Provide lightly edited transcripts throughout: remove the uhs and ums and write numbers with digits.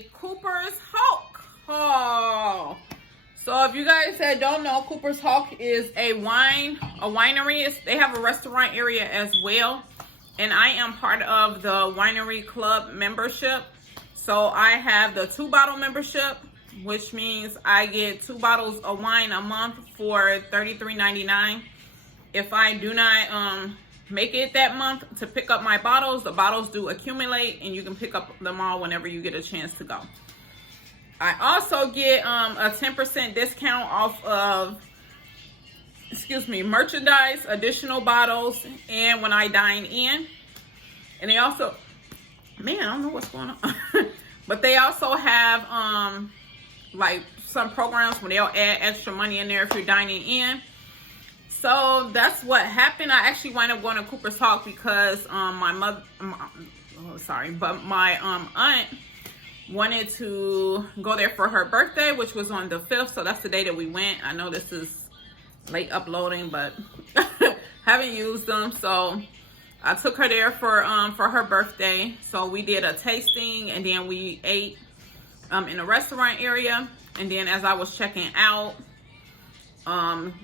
a Cooper's Hawk haul. So if you guys that don't know, Cooper's Hawk is a winery. They have a restaurant area as well. And I am part of the winery club membership. So I have the 2-bottle membership, which means I get 2 bottles of wine a month for $33.99. If I do not make it that month to pick up my bottles, the bottles do accumulate and you can pick up them all whenever you get a chance to go. I also get a 10% discount off of, merchandise, additional bottles, and when I dine in. And they also, man, I don't know what's going on. But they also have like some programs where they'll add extra money in there if you're dining in. So that's what happened. I actually wound up going to Cooper's Hawk because my aunt wanted to go there for her birthday, which was on the 5th. So that's the day that we went. I know this is late uploading, but haven't used them. So I took her there for her birthday. So we did a tasting and then we ate in the restaurant area. And then as I was checking out,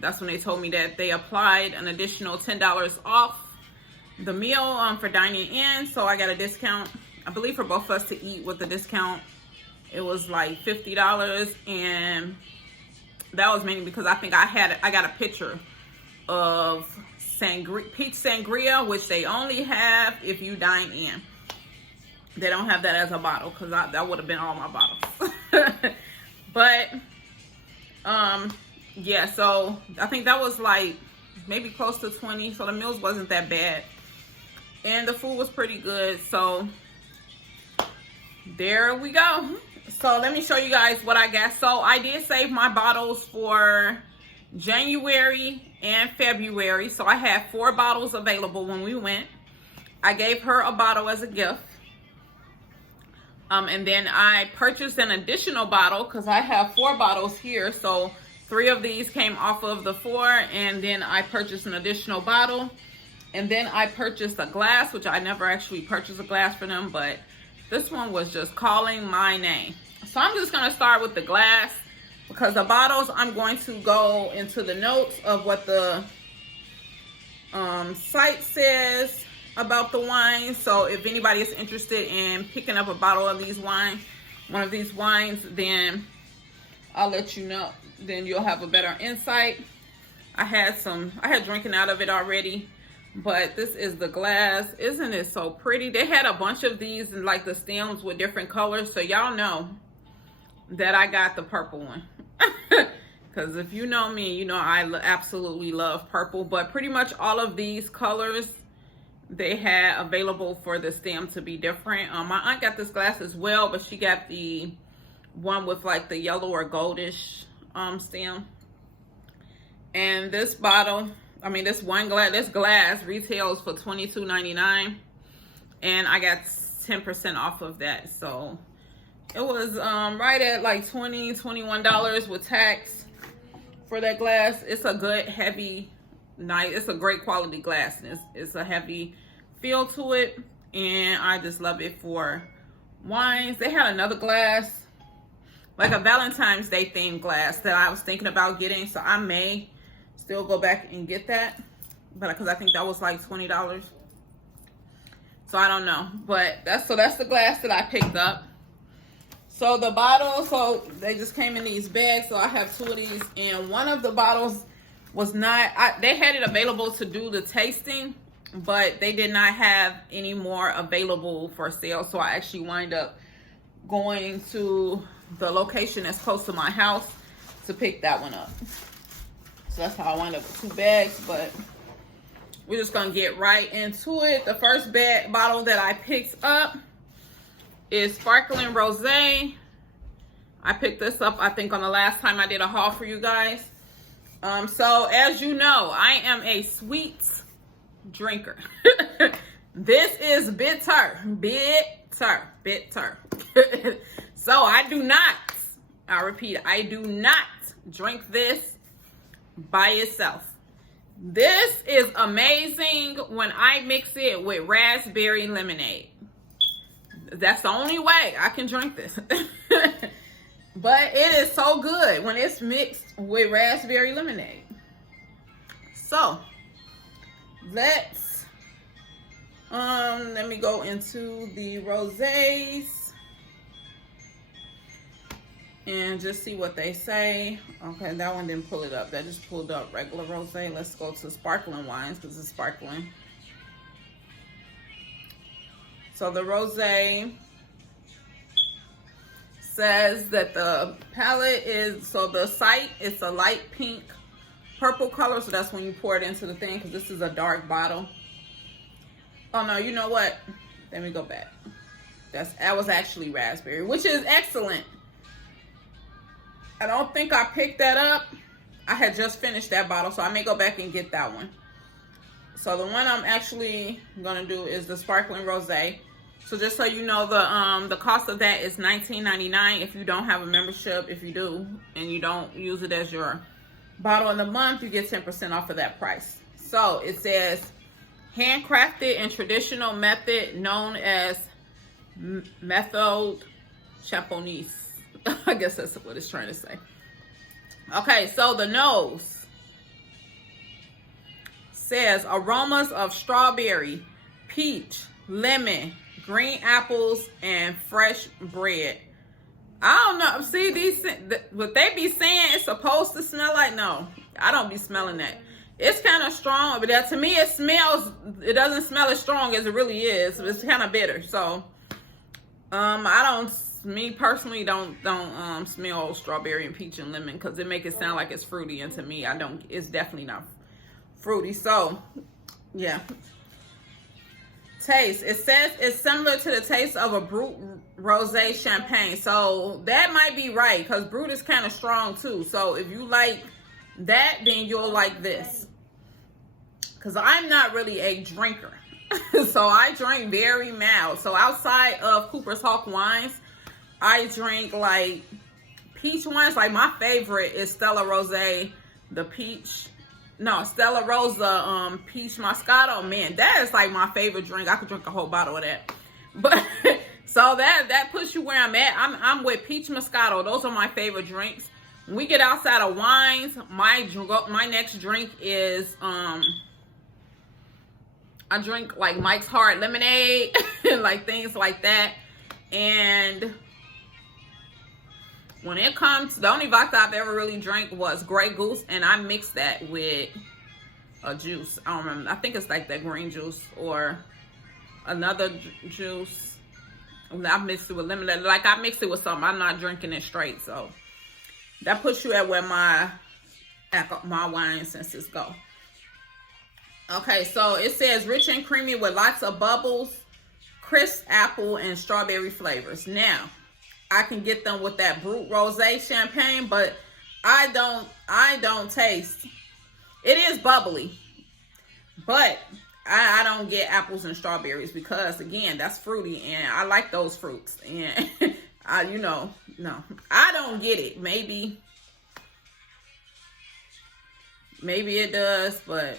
that's when they told me that they applied an additional $10 off the meal for dining in. So I got a discount, I believe, for both of us to eat with the discount. It was like $50, and that was mainly because I think I got a picture of peach sangria, which they only have if you dine in. They don't have that as a bottle because that would have been all my bottles. But yeah, so I think that was like maybe close to 20. So the meals wasn't that bad. And the food was pretty good. So there we go. So let me show you guys what I got. So I did save my bottles for January and February. So I had 4 bottles available when we went. I gave her a bottle as a gift. And then I purchased an additional bottle because I have 4 bottles here. So 3 of these came off of the 4, and then I purchased an additional bottle. And then I purchased a glass, which I never actually purchased a glass for them, but this one was just calling my name. So I'm just going to start with the glass because the bottles, I'm going to go into the notes of what the site says about the wine. So if anybody is interested in picking up a bottle of these wine, one of these wines, then I'll let you know. Then you'll have a better insight. I had drinking out of it already, but this is the glass. Isn't it so pretty? They had a bunch of these in like the stems with different colors. So y'all know that I got the purple one. Because if you know me, you know I absolutely love purple. But pretty much all of these colors they had available for the stem to be different. My aunt got this glass as well, but she got the one with like the yellow or goldish stem. And this bottle, this glass retails for $22.99, and I got 10% off of that. So it was right at like $21 with tax for that glass. It's a good, heavy, nice, it's a great quality glass. It's a heavy feel to it, and I just love it for wines. They had another glass, like a Valentine's Day themed glass, that I was thinking about getting, so I may still go back and get that, but because I think that was like $20, so I don't know. But that's the glass that I picked up. So the bottles, so they just came in these bags. So I have 2 of these, and one of the bottles was not, they had it available to do the tasting, but they did not have any more available for sale. So I actually wind up going to the location that's close to my house to pick that one up. So that's how I wind up with 2 bags, but we're just gonna get right into it. The first bottle that I picked up is Sparkling Rosé. I picked this up, I think, on the last time I did a haul for you guys. So as you know, I am a sweet drinker. This is bitter. So I do not, I repeat, I do not drink this by itself. This is amazing when I mix it with raspberry lemonade. That's the only way I can drink this. But it is so good when it's mixed with raspberry lemonade. So let's let me go into the rosés and just see what they say. Okay, that one didn't pull it up. That just pulled up regular rosé. Let's go to sparkling wines because it's sparkling. So the rosé says that the palette is, so the site is a light pink purple color. So that's when you pour it into the thing, because this is a dark bottle. Oh no, you know what? Let me go back. That was actually raspberry, which is excellent. I don't think I picked that up. I had just finished that bottle, so I may go back and get that one. So the one I'm actually gonna do is the sparkling rosé. So just so you know, the cost of that is $19.99 if you don't have a membership. If you do and you don't use it as your bottle in the month, you get 10% off of that price. So it says handcrafted and traditional method known as méthode japonaise. I guess that's what it's trying to say. Okay, so the nose says aromas of strawberry, peach, lemon, green apples, and fresh bread. I don't know. See, what they be saying it's supposed to smell like. No, I don't be smelling that. It's kind of strong, but to me it doesn't smell as strong as it really is. It's kind of bitter. So me personally don't smell strawberry and peach and lemon, because it make it sound like it's fruity, and to me it's definitely not fruity. So yeah. Taste, it says it's similar to the taste of a Brut rosé champagne. So that might be right, because Brut is kind of strong too. So if you like that, then you'll like this, because I'm not really a drinker. So I drink very mild. So outside of Cooper's Hawk wines, I drink like peach wines. Like my favorite is Stella Rosé, the peach. No, Stella Rosa peach Moscato. Man, that is like my favorite drink. I could drink a whole bottle of that. But so that puts you where I'm at. I'm with peach Moscato. Those are my favorite drinks. When we get outside of wines, my next drink is I drink like Mike's Hard Lemonade, like things like that. And when it comes, the only vodka I've ever really drank was Grey Goose, and I mixed that with a juice. I don't remember. I think it's like that green juice or another juice. I mixed it with lemon. Like I mixed it with something. I'm not drinking it straight. So that puts you at where my wine senses go. Okay, so it says rich and creamy with lots of bubbles, crisp apple, and strawberry flavors. Now, I can get them with that Brut Rosé champagne, but I don't taste. It is bubbly, but I don't get apples and strawberries, because again, that's fruity, and I like those fruits. And no, I don't get it. Maybe it does, but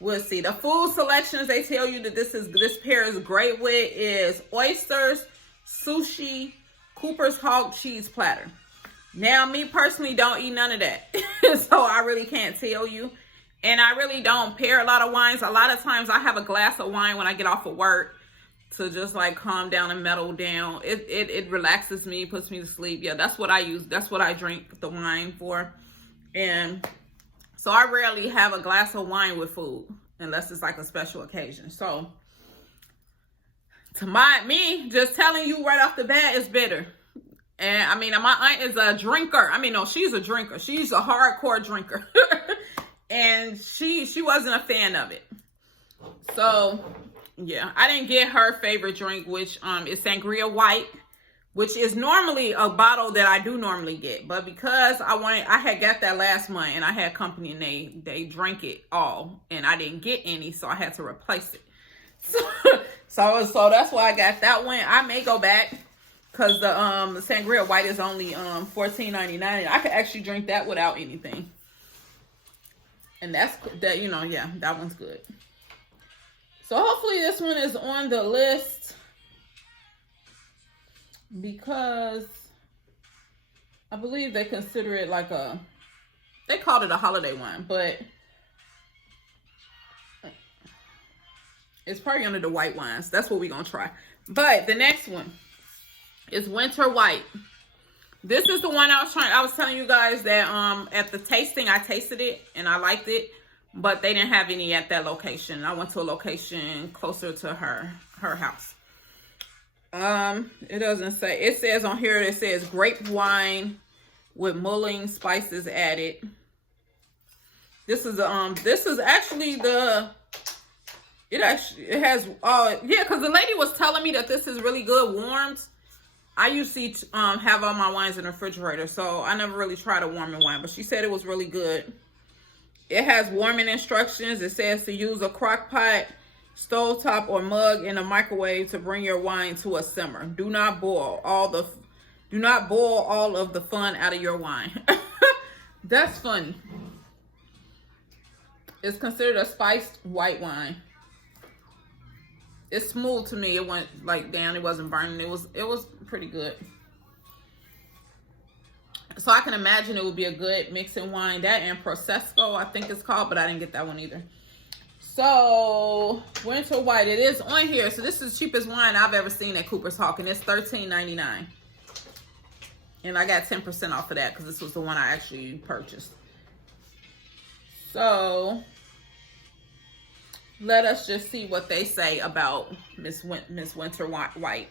we'll see. The food selections they tell you that this pair is great with is oysters, sushi, Cooper's Hawk cheese platter. Now, me personally don't eat none of that. So I really can't tell you. And I really don't pair a lot of wines. A lot of times I have a glass of wine when I get off of work to just like calm down and mellow down. It relaxes me, puts me to sleep. Yeah, that's what I use. That's what I drink the wine for. And so I rarely have a glass of wine with food unless it's like a special occasion. So to me, just telling you right off the bat, is bitter. And I mean, my aunt is a drinker. I mean, no, she's a drinker. She's a hardcore drinker. And she wasn't a fan of it. So yeah, I didn't get her favorite drink, which is Sangria White, which is normally a bottle that I do normally get. But because I had got that last month and I had company and they drank it all and I didn't get any, so I had to replace it. So that's why I got that one. I may go back, because the Sangria White is only $14.99. I could actually drink that without anything. And that's that, yeah, that one's good. So hopefully this one is on the list. because I believe they consider it like they called it a holiday wine, but it's probably under the white wines. That's what we're going to try. But the next one is Winter White. This is the one I was telling you guys that at the tasting, I tasted it and I liked it, but they didn't have any at that location. I went to a location closer to her house. It doesn't say. It says on here, it says grape wine with mulling spices added. This is actually the it has yeah, because the lady was telling me that this is really good warmed. I usually have all my wines in the refrigerator, so I never really tried a warming wine, but she said it was really good. It has warming instructions. It says to use a crock pot, stovetop, or mug in a microwave to bring your wine to a simmer. Do not boil all of the fun out of your wine. That's funny. It's considered a spiced white wine. It's smooth to me. It went like down. It wasn't burning. It was pretty good. So I can imagine it would be a good mixing wine. That and Prosecco, I think it's called, but I didn't get that one either. So Winter White, it is on here. So this is the cheapest wine I've ever seen at Cooper's Hawk, and it's $13.99. And I got 10% off of that because this was the one I actually purchased. So let us just see what they say about Miss Winter White.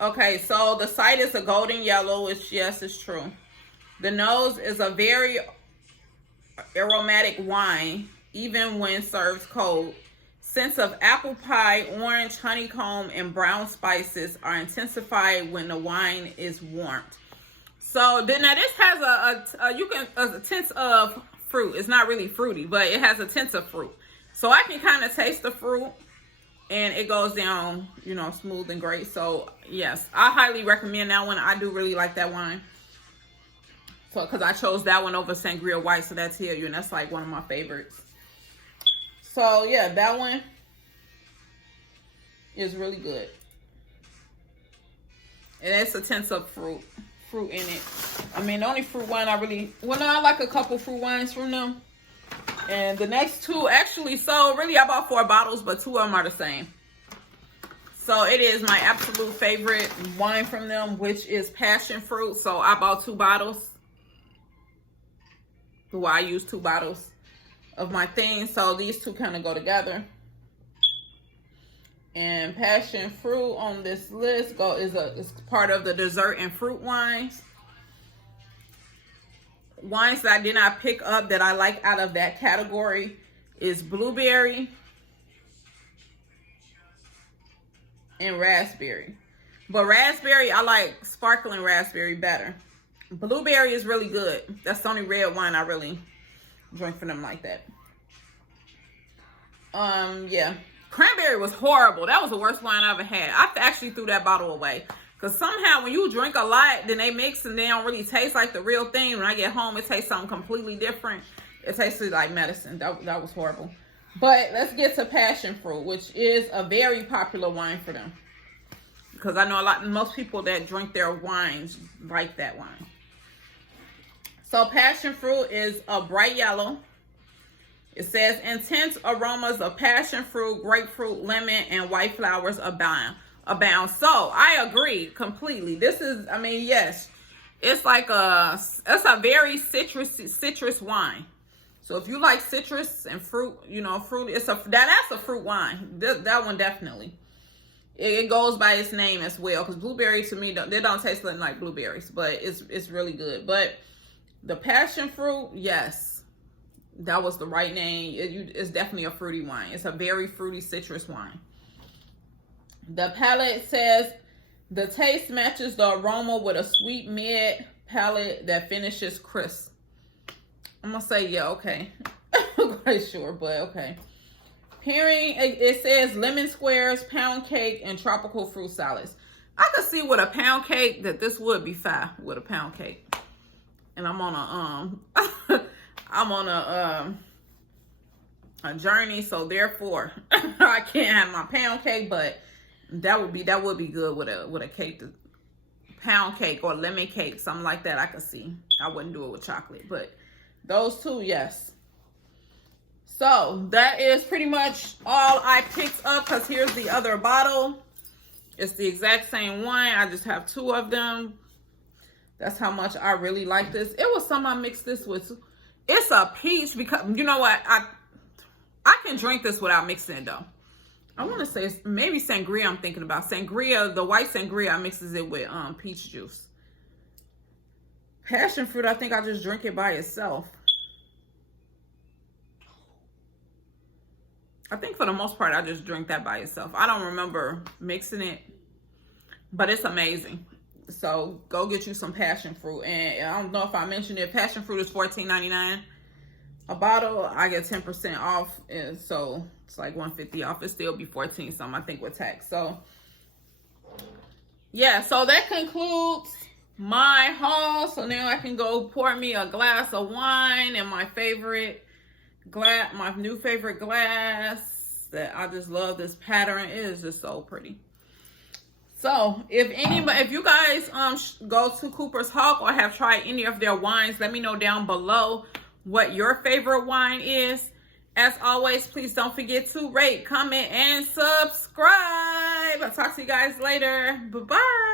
Okay, so the site is a golden yellow, which yes, is true. The nose is a very aromatic wine, even when served cold. Scents of apple pie, orange, honeycomb, and brown spices are intensified when the wine is warmed. So now this has a tint of fruit. It's not really fruity, but it has a tint of fruit. So I can kind of taste the fruit, and it goes down, you know, smooth and great. So yes, I highly recommend that one. I do really like that wine. So because I chose that one over Sangria White, so that's here, and that's like one of my favorites. So yeah, that one is really good. And it's a tint of fruit in it. I mean, the only fruit wine I like a couple fruit wines from them. And the next two actually, so really I bought 4 bottles, but 2 of them are the same. So it is my absolute favorite wine from them, which is passion fruit. So I bought 2 bottles. Well, I use 2 bottles of my thing. So these two kind of go together. And passion fruit on this list is part of the dessert and fruit wines. Wines that I did not pick up that I like out of that category is blueberry and raspberry. But raspberry, I like sparkling raspberry better. Blueberry is really good. That's the only red wine I really drink from them like that. Yeah. Cranberry was horrible. That was the worst wine I ever had. I actually threw that bottle away. Because somehow when you drink a lot, then they mix and they don't really taste like the real thing. When I get home, it tastes something completely different. It tasted like medicine. That was horrible. But let's get to passion fruit, which is a very popular wine for them. Because I know most people that drink their wines like that wine. So passion fruit is a bright yellow. It says intense aromas of passion fruit, grapefruit, lemon, and white flowers abound. So I agree completely. This is, I mean, yes, it's like it's a very citrus wine. So if you like citrus and fruit, you know, fruit, that's a fruit wine. That one definitely. It goes by its name as well, because blueberries to me, they don't taste like blueberries, but it's really good. But the passion fruit, yes. That was the right name. It's definitely a fruity wine. It's a very fruity citrus wine. The palate says the taste matches the aroma with a sweet mid palate that finishes crisp. I'm going to say, yeah, okay. I'm quite sure, but okay. Pairing, it says lemon squares, pound cake, and tropical fruit salads. I could see with a pound cake that this would be fine with a pound cake. And I'm on a journey, so therefore I can't have my pound cake, but That would be good with a cake, pound cake or lemon cake, something like that. I could see. I wouldn't do it with chocolate, but those two, yes. So that is pretty much all I picked up, because here's the other bottle. It's the exact same wine. I just have two of them. That's how much I really like this. It was something I mixed this with. It's a peach, because you know what? I can drink this without mixing it though. I want to say it's maybe sangria I'm thinking about. Sangria, the white sangria, I mixes it with peach juice. Passion fruit, I think I just drink it by itself. I think for the most part, I just drink that by itself. I don't remember mixing it, but it's amazing. So go get you some passion fruit. And I don't know if I mentioned it, passion fruit is $14.99 a bottle. I get 10% off, and so it's like $150 off. It still be $14 something, I think, with tax. So yeah, so that concludes my haul. So now I can go pour me a glass of wine and my favorite glass, my new favorite glass that I just love. This pattern, it is just so pretty. So if you guys go to Cooper's Hawk or have tried any of their wines, let me know down below what your favorite wine is. As always, please don't forget to rate, comment, and subscribe. I'll talk to you guys later. Bye-bye.